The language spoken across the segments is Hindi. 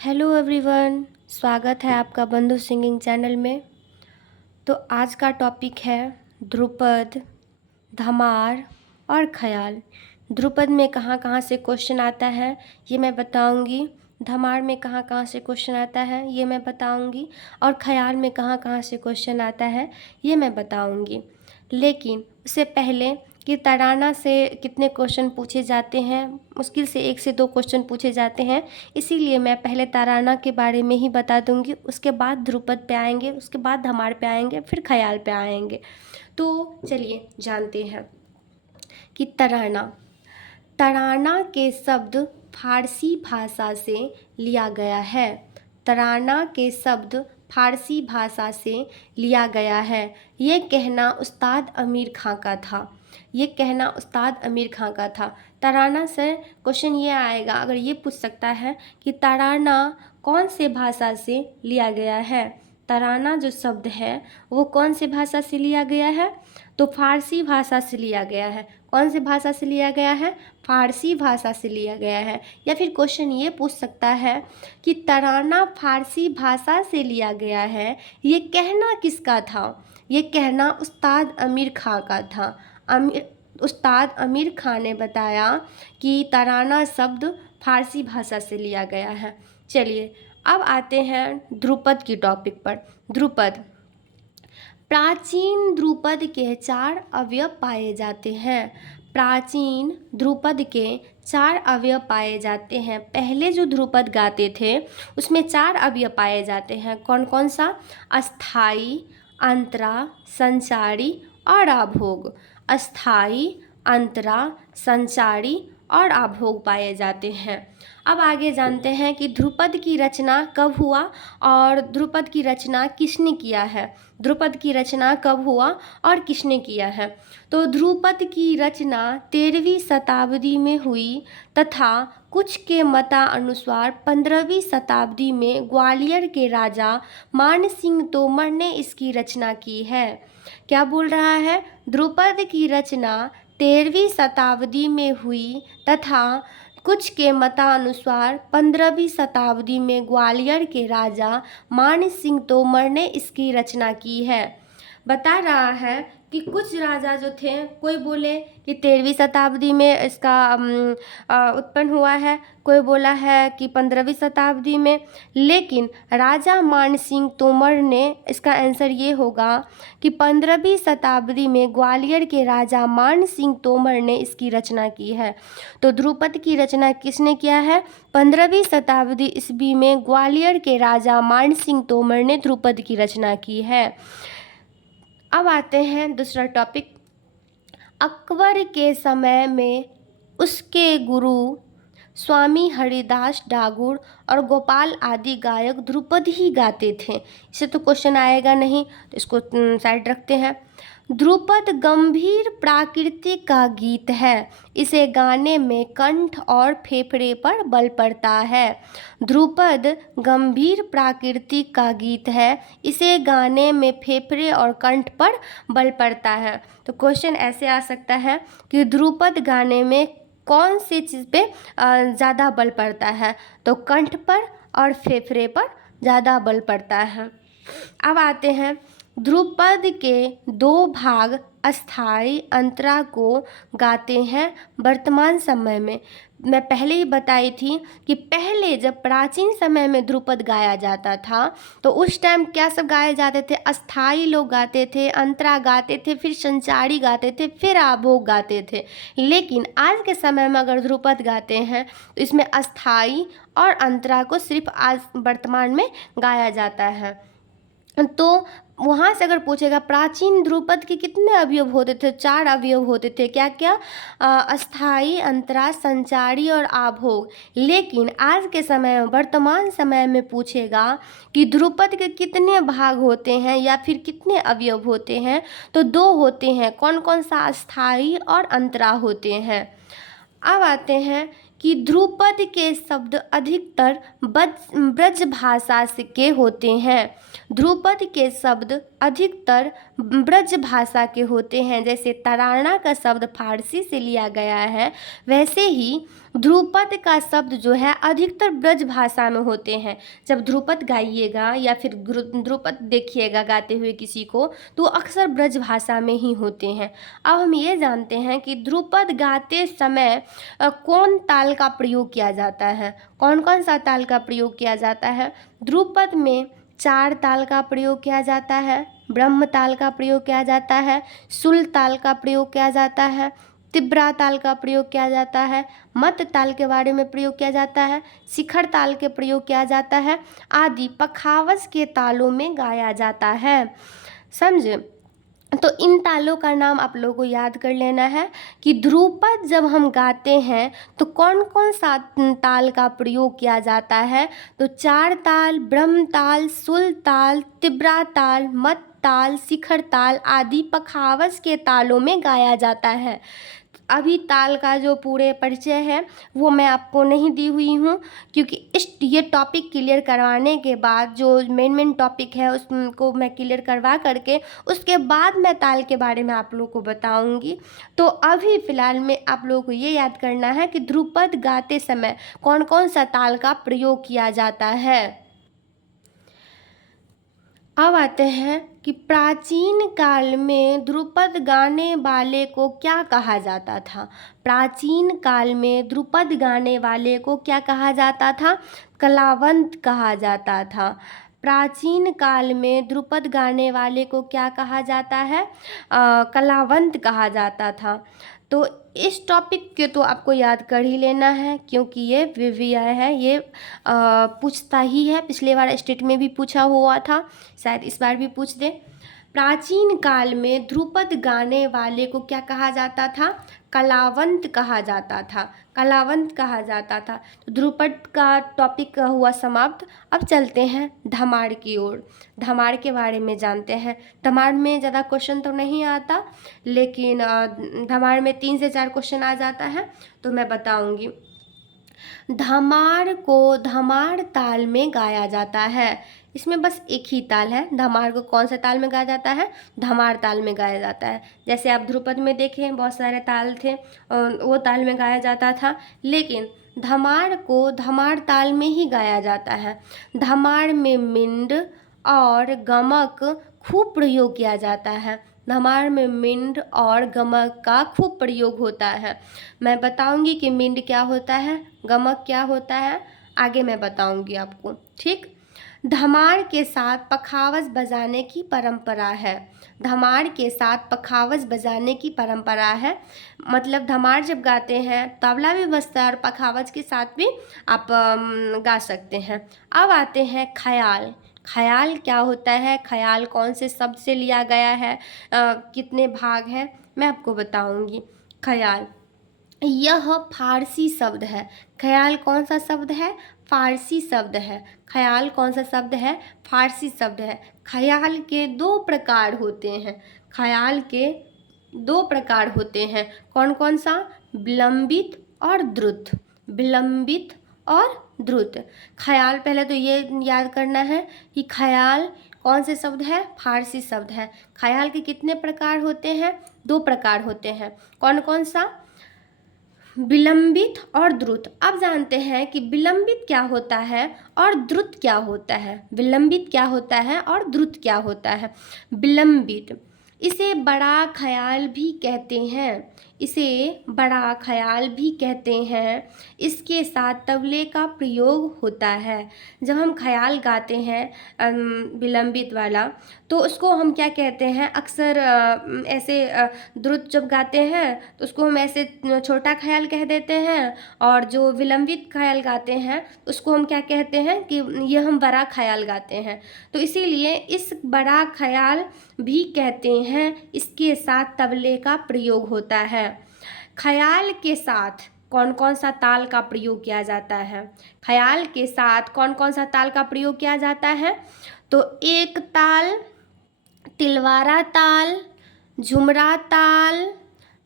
हेलो एवरीवन, स्वागत है आपका बंधु सिंगिंग चैनल में। तो आज का टॉपिक है ध्रुपद, धमार और ख्याल। ध्रुपद में कहाँ कहाँ से क्वेश्चन आता है ये मैं बताऊंगी। धमार में कहाँ कहाँ से क्वेश्चन आता है ये मैं बताऊंगी। और ख्याल में कहाँ कहाँ से क्वेश्चन आता है ये मैं बताऊंगी। लेकिन उससे पहले कि तराना से कितने क्वेश्चन पूछे जाते हैं, मुश्किल से 1 से 2 क्वेश्चन पूछे जाते हैं। इसीलिए मैं पहले तराना के बारे में ही बता दूंगी, उसके बाद ध्रुपद पे आएंगे, उसके बाद धमार पे आएंगे, फिर ख्याल पे आएंगे। तो चलिए जानते हैं कि तराना। तराना के शब्द फारसी भाषा से लिया गया है। तराना के शब्द फारसी भाषा से लिया गया है। ये कहना उस्ताद अमीर खां का था। ये कहना उस्ताद अमीर खां का था। तराना से क्वेश्चन ये आएगा, अगर ये पूछ सकता है कि तराना कौन से भाषा से लिया गया है। तराना जो शब्द है वो कौन से भाषा से लिया गया है, तो फारसी भाषा से लिया गया है। कौन से भाषा से लिया गया है, फारसी भाषा से लिया गया है। या फिर क्वेश्चन ये पूछ सकता है कि तराना फारसी भाषा से लिया गया है, ये कहना किसका था। ये कहना उस्ताद अमीर खां का था। उस्ताद अमीर खां ने बताया कि तराना शब्द फारसी भाषा से लिया गया है। चलिए अब आते हैं ध्रुपद की टॉपिक पर। ध्रुपद। प्राचीन ध्रुपद के 4 अवयव पाए जाते हैं। प्राचीन ध्रुपद के 4 अवयव पाए जाते हैं। पहले जो ध्रुपद गाते थे उसमें 4 अवयव पाए जाते हैं। कौन कौन सा? अस्थाई, अंतरा, संचारी और आभोग। अस्थाई, अंतरा, संचारी और आभोग पाए जाते हैं। अब आगे जानते हैं कि ध्रुपद की रचना कब हुआ और ध्रुपद की रचना किसने किया है। ध्रुपद की रचना कब हुआ और किसने किया है। तो ध्रुपद की रचना 13वीं शताब्दी में हुई तथा कुछ के मतानुसार 15वीं शताब्दी में ग्वालियर के राजा मान सिंह तोमर ने इसकी रचना की है। क्या बोल रहा है? ध्रुपद की रचना 13वीं शताब्दी में हुई तथा कुछ के मतानुसार 15वीं शताब्दी में ग्वालियर के राजा मान सिंह तोमर ने इसकी रचना की है। बता रहा है कि कुछ राजा जो थे, कोई बोले कि 13वीं शताब्दी में इसका उत्पन्न हुआ है, कोई बोला है कि 15वीं शताब्दी में। लेकिन राजा मान सिंह तोमर ने, इसका आंसर ये होगा कि 15वीं शताब्दी में ग्वालियर के राजा मान सिंह तोमर ने इसकी रचना की है। तो ध्रुपद की रचना किसने किया है? 15वीं शताब्दी ईस्वी में ग्वालियर के राजा मान सिंह तोमर ने ध्रुपद की रचना की है। अब आते हैं दूसरा टॉपिक। अकबर के समय में उसके गुरु स्वामी हरिदास ठाकुर और गोपाल आदि गायक ध्रुपद ही गाते थे। इसे तो क्वेश्चन आएगा नहीं, तो इसको साइड रखते हैं। ध्रुपद गंभीर प्रकृति का गीत है। इसे गाने में कंठ और फेफड़े पर बल पड़ता है। ध्रुपद गंभीर प्रकृति का गीत है। इसे गाने में फेफड़े और कंठ पर बल पड़ता है। तो क्वेश्चन ऐसे आ सकता है कि ध्रुपद गाने में कौन सी चीज़ पे ज़्यादा बल पड़ता है, तो कंठ पर और फेफड़े पर ज़्यादा बल पड़ता है। अब आते हैं ध्रुपद के 2 भाग अस्थाई अंतरा को गाते हैं वर्तमान समय में। मैं पहले ही बताई थी कि पहले जब प्राचीन समय में ध्रुपद गाया जाता था तो उस टाइम क्या सब गाए जाते थे? अस्थाई लोग गाते थे, अंतरा गाते थे, फिर संचारी गाते थे, फिर आभोग गाते थे। लेकिन आज के समय में अगर ध्रुपद गाते हैं तो इसमें अस्थाई और अंतरा को सिर्फ आज वर्तमान में गाया जाता है। तो वहाँ से अगर पूछेगा प्राचीन ध्रुपद के कितने अवयव होते थे? 4 अवयव होते थे। क्या क्या? अस्थाई, अंतरा, संचारी और आभोग। लेकिन आज के समय में, वर्तमान समय में पूछेगा कि ध्रुपद के कितने भाग होते हैं या फिर कितने अवयव होते हैं, तो 2 होते हैं। कौन कौन सा? अस्थाई और अंतरा होते हैं। अब आते हैं कि ध्रुपद के शब्द अधिकतर ब्रज भाषा के होते हैं। ध्रुपद के शब्द अधिकतर ब्रज भाषा के होते हैं। जैसे तराना का शब्द फारसी से लिया गया है, वैसे ही ध्रुपद का शब्द जो है अधिकतर ब्रज भाषा में होते हैं। जब ध्रुपद गाइएगा या फिर ध्रुपद देखिएगा गाते हुए किसी को, तो अक्सर ब्रज भाषा में ही होते हैं। अब हम ये जानते हैं कि ध्रुपद गाते समय कौन ताल का प्रयोग किया जाता है, कौन कौन सा ताल का प्रयोग किया जाता है। ध्रुपद में 4 ताल का प्रयोग किया जाता है, ब्रह्म ताल का प्रयोग किया जाता है, सुल ताल का प्रयोग किया जाता है, तिब्रा ताल का प्रयोग किया जाता है, मत ताल के बारे में प्रयोग किया जाता है, शिखर ताल के प्रयोग किया जाता है आदि पखावज के तालों में गाया जाता है। समझे? तो इन तालों का नाम आप लोगों को याद कर लेना है कि ध्रुपद जब हम गाते हैं तो कौन कौन सा ताल का प्रयोग किया जाता है। तो 4 ताल, ब्रह्म ताल, सुल ताल, तिब्रा ताल, मत ताल, शिखर ताल आदि पखावज के तालों में गाया जाता है। अभी ताल का जो पूरे परिचय है वो मैं आपको नहीं दी हुई हूँ, क्योंकि ये टॉपिक क्लियर करवाने के बाद जो मेन टॉपिक है उसको मैं क्लियर करवा करके उसके बाद मैं ताल के बारे में आप लोगों को बताऊँगी। तो अभी फ़िलहाल में आप लोगों को ये याद करना है कि ध्रुपद गाते समय कौन कौन सा ताल का प्रयोग किया जाता है। अब आते हैं कि प्राचीन काल में ध्रुपद गाने वाले को क्या कहा जाता था। प्राचीन काल में ध्रुपद गाने वाले को क्या कहा जाता था? कलावंत कहा जाता था। प्राचीन काल में ध्रुपद गाने वाले को क्या कहा जाता है? कलावंत कहा जाता था। तो इस टॉपिक के तो आपको याद कर ही लेना है, क्योंकि ये VVI है, ये पूछता ही है। पिछले बार स्टेट में भी पूछा हुआ था, शायद इस बार भी पूछ दे। प्राचीन काल में ध्रुपद गाने वाले को क्या कहा जाता था? कलावंत कहा जाता था। कलावंत कहा जाता था। तो ध्रुपद का टॉपिक हुआ समाप्त। अब चलते हैं धमार की ओर। धमार के बारे में जानते हैं। धमार में ज़्यादा क्वेश्चन तो नहीं आता, लेकिन धमार में 3 से 4 क्वेश्चन आ जाता है, तो मैं बताऊंगी। धमार को धमार ताल में गाया जाता है। इसमें बस एक ही ताल है। धमार को कौन सा ताल में गाया जाता है? धमार ताल में गाया जाता है। जैसे आप ध्रुपद में देखें बहुत सारे ताल थे और वो ताल में गाया जाता था, लेकिन धमार को धमार ताल में ही गाया जाता है। धमार में मिंड और गमक खूब प्रयोग किया जाता है। धमार में मिंड और गमक का खूब प्रयोग होता है। मैं बताऊंगी कि मिंड क्या होता है, गमक क्या होता है, आगे मैं बताऊंगी आपको। ठीक। धमार के साथ पखावज बजाने की परंपरा है। धमार के साथ पखावज बजाने की परंपरा है। मतलब धमार जब गाते हैं तबला भी बजता है और पखावज के साथ भी आप गा सकते हैं। अब आते हैं ख्याल। ख्याल क्या होता है? ख्याल कौन से शब्द से लिया गया है, कितने भाग हैं, मैं आपको बताऊंगी। ख्याल यह फारसी शब्द है। ख्याल कौन सा शब्द है? फारसी शब्द है। ख्याल कौन सा शब्द है? फारसी शब्द है। ख्याल के 2 प्रकार होते हैं। ख्याल के 2 प्रकार होते हैं। कौन कौन सा? विलंबित और द्रुत। विलंबित और द्रुत। ख्याल, पहले तो ये याद करना है कि ख्याल कौन से शब्द है? फारसी शब्द है। ख्याल के कितने प्रकार होते हैं? 2 प्रकार होते हैं। कौन कौन सा? विलंबित और द्रुत। अब जानते हैं कि विलंबित क्या होता है और द्रुत क्या होता है। विलंबित क्या होता है और द्रुत क्या होता है। विलंबित, इसे बड़ा ख्याल भी कहते हैं। इसे बड़ा ख्याल भी कहते हैं। इसके साथ तबले का प्रयोग होता है। जब हम ख्याल गाते हैं विलंबित वाला, तो उसको हम क्या कहते हैं? अक्सर ऐसे द्रुत जब गाते हैं तो उसको हम ऐसे छोटा ख्याल कह देते हैं, और जो विलंबित ख्याल गाते हैं उसको हम क्या कहते हैं कि ये हम बड़ा ख्याल गाते हैं। तो इसीलिए इस बड़ा ख्याल भी कहते हैं। इसके साथ तबले का प्रयोग होता है। ख्याल के साथ कौन कौन सा ताल का प्रयोग किया जाता है? ख्याल के साथ कौन कौन सा ताल का प्रयोग किया जाता है? तो एक ताल, तिलवारा ताल, झुमरा ताल,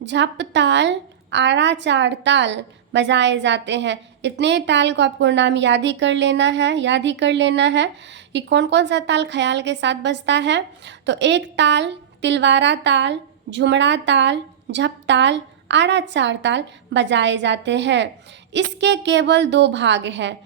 झप ताल, आड़ा चार ताल बजाए जाते हैं। इतने ताल को आपको नाम याद ही कर लेना है, याद ही कर लेना है कि कौन कौन सा ताल ख्याल के साथ बजता है। तो एक ताल, तिलवारा ताल, झुमरा ताल, झप ताल, आड़ा 4 ताल बजाए जाते हैं। इसके केवल 2 भाग हैं।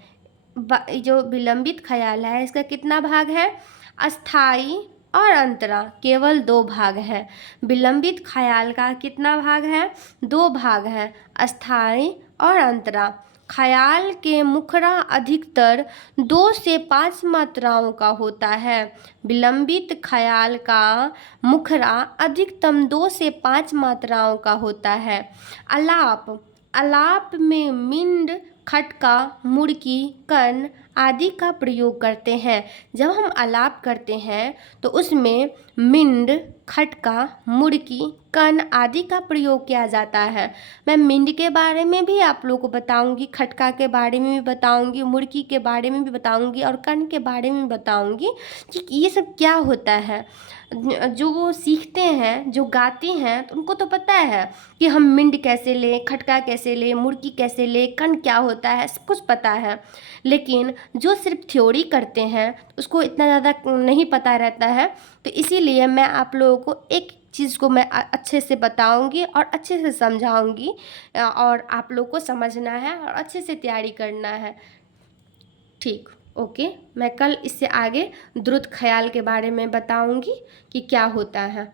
जो विलंबित ख्याल है इसका कितना भाग है? अस्थाई और अंतरा, केवल 2 भाग हैं। विलंबित ख्याल का कितना भाग है? 2 भाग हैं, अस्थाई और अंतरा। ख्याल के मुखड़ा अधिकतर 2 से 5 मात्राओं का होता है। विलंबित ख्याल का मुखड़ा अधिकतम 2 से 5 मात्राओं का होता है। आलाप आलाप में मिंड, खटका, मुड़की, कर्ण आदि का प्रयोग करते हैं। जब हम आलाप करते हैं तो उसमें मिंड, खटका, मुड़की, कर्ण आदि का प्रयोग किया जाता है। मैं मिंड के बारे में भी आप लोगों को बताऊंगी, खटका के बारे में भी बताऊंगी, मुड़की के बारे में भी बताऊंगी और कर्ण के बारे में भी बताऊंगी कि ये सब क्या होता है। जो वो सीखते हैं, जो गाते हैं, तो उनको तो पता है कि हम मिंड कैसे लें, खटका कैसे लें, मुड़की कैसे लें, कर्ण क्या होता है, सब कुछ पता है। लेकिन जो सिर्फ थ्योरी करते हैं उसको इतना ज़्यादा नहीं पता रहता है। तो इसीलिए मैं आप लोगों को एक चीज़ को मैं अच्छे से बताऊंगी और अच्छे से समझाऊंगी, और आप लोग को समझना है और अच्छे से तैयारी करना है। ठीक, ओके। मैं कल इससे आगे द्रुत ख्याल के बारे में बताऊंगी कि क्या होता है।